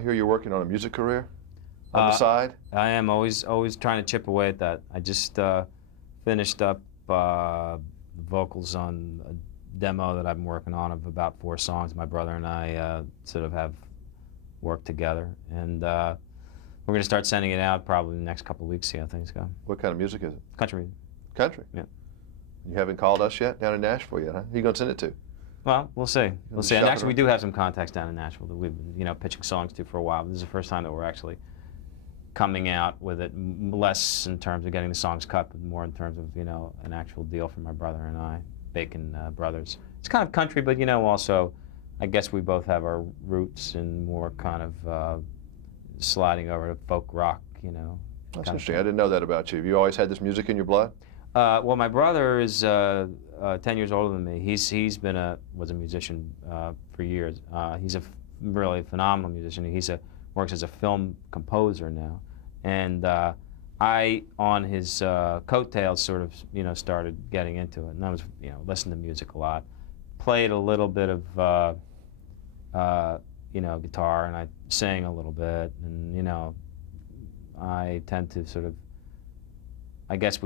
I hear you're working on a music career on the side. I am always trying to chip away at that. I just finished up vocals on a demo that I've been working on of about 4 songs. My brother and I sort of have worked together, and we're going to start sending it out probably in the next couple of weeks, see how things go. What kind of music is it? Country. Country? Yeah. You haven't called us yet down in Nashville yet, huh? Who you going to send it to? Well, we'll see. We'll see. And actually, we do have some contacts down in Nashville that we've been, pitching songs to for a while. This is the first time that we're actually coming out with it, less in terms of getting the songs cut, but more in terms of, an actual deal for my brother and I, Bacon Brothers. It's kind of country, but, also, I guess we both have our roots in more kind of sliding over to folk rock, That's interesting. I didn't know that about you. Have you always had this music in your blood? Well, my brother is 10 years older than me. Was a musician for years. He's a really phenomenal musician. Works as a film composer now, and I, on his coattails, sort of, started getting into it, and I was, listening to music a lot. Played a little bit of, guitar, and I sang a little bit, and, I tend to sort of, I guess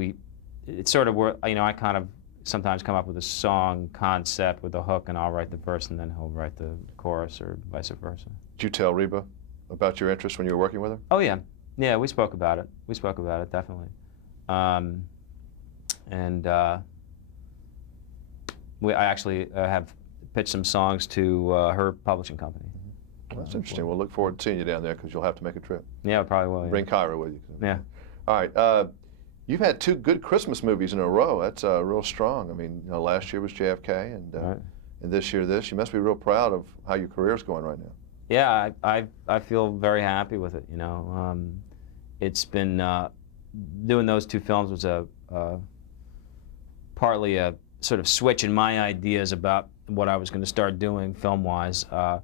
it's sort of where, I kind of sometimes come up with a song concept with a hook, and I'll write the verse, and then he'll write the chorus, or vice versa. Did you tell Reba about your interest when you were working with her? Oh, yeah. Yeah, we spoke about it. We spoke about it, definitely. I actually have pitched some songs to her publishing company. Well, that's interesting. We'll look forward to seeing you down there, because you'll have to make a trip. Yeah, probably will. Bring Kyra with you. Yeah. All right. You've had 2 good Christmas movies in a row. That's real strong. I mean, last year was JFK, and right. and this year this. You must be real proud of how your career's going right now. Yeah, I feel very happy with it. It's been doing those 2 films was partly a sort of switch in my ideas about what I was going to start doing film-wise. A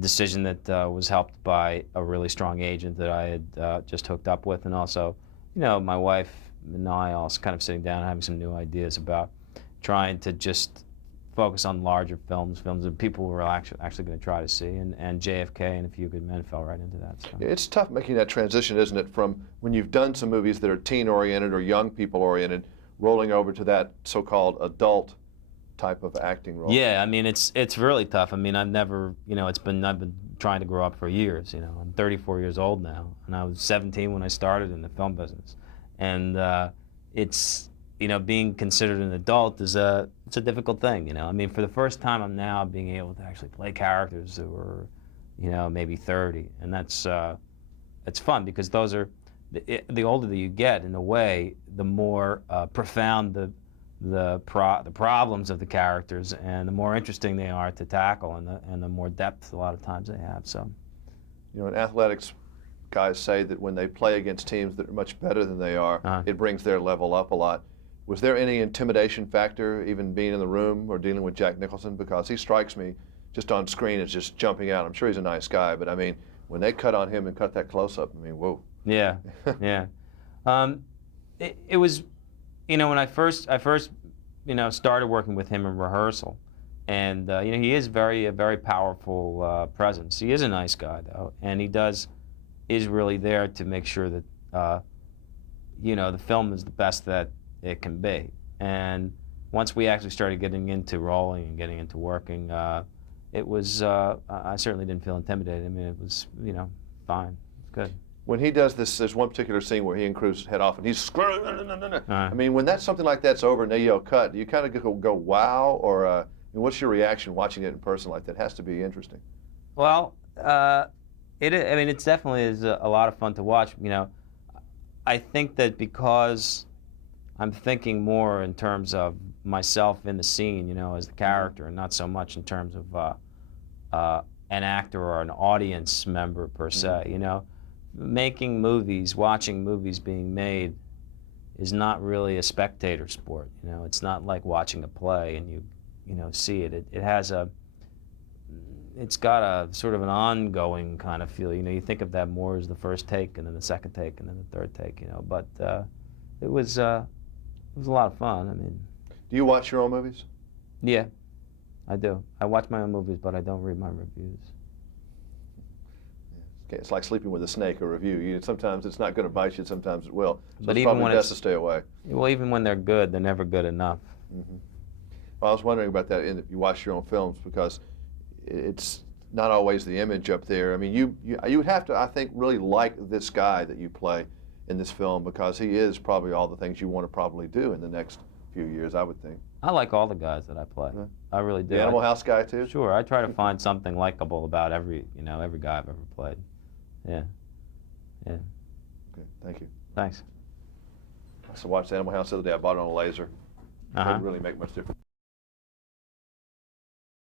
decision that was helped by a really strong agent that I had just hooked up with, and also, my wife and I also kind of sitting down and having some new ideas about trying to just focus on larger films that people were actually going to try to see, and JFK and A Few Good Men fell right into that. So. It's tough making that transition, isn't it, from when you've done some movies that are teen-oriented or young people-oriented, rolling over to that so-called adult type of acting role. Yeah, I mean, it's really tough. I mean, I've been trying to grow up for years. I'm 34 years old now, and I was 17 when I started in the film business, and it's being considered an adult it's a difficult thing. I mean, for the first time, I'm now being able to actually play characters who are, maybe 30, and that's it's fun, because those are the older that you get, in a way, the more profound the problems of the characters, and the more interesting they are to tackle, and the more depth a lot of times they have. So, in athletics, guys say that when they play against teams that are much better than they are, it brings their level up a lot. Was there any intimidation factor, even being in the room or dealing with Jack Nicholson? Because he strikes me, just on screen, as just jumping out. I'm sure he's a nice guy, but I mean, when they cut on him and cut that close-up, I mean, whoa. Yeah, yeah. It was, when I first started working with him in rehearsal, and he is a very powerful presence. He is a nice guy, though, and is really there to make sure that the film is the best that it can be. And once we actually started getting into rolling and getting into working, it was I certainly didn't feel intimidated. I mean, it was fine, good. When he does this, there's one particular scene where he and Cruz head off, and he's screaming. I mean, when something like that's over and they yell cut, do you kind of go wow, or what's your reaction watching it in person like that? It has to be interesting. Well, I mean, it definitely is a lot of fun to watch. I think that because I'm thinking more in terms of myself in the scene, as the character, and not so much in terms of an actor or an audience member per se. Making movies, watching movies being made, is not really a spectator sport. It's not like watching a play and you see it. It's got a sort of an ongoing kind of feel. You think of that more as the first take, and then the second take, and then the third take. But it was a lot of fun. I mean. Do you watch your own movies? Yeah, I do. I watch my own movies, but I don't read my reviews. it's like sleeping with a snake or review. Sometimes it's not going to bite you, sometimes it will. So But it's even probably when best to stay away. Well, even when they're good, they're never good enough. Mm-hmm. Well, I was wondering about that if you watch your own films, because it's not always the image up there. I mean, you would have to, I think, really like this guy that you play in this film, because he is probably all the things you want to probably do in the next few years, I would think. I like all the guys that I play. Yeah. I really do. The Animal House guy too? Sure, I try to find something likable about every guy I've ever played. Yeah. Yeah. Okay, thank you. Thanks. I watched Animal House the other day. I bought it on a laser. Uh-huh. Didn't really make much difference.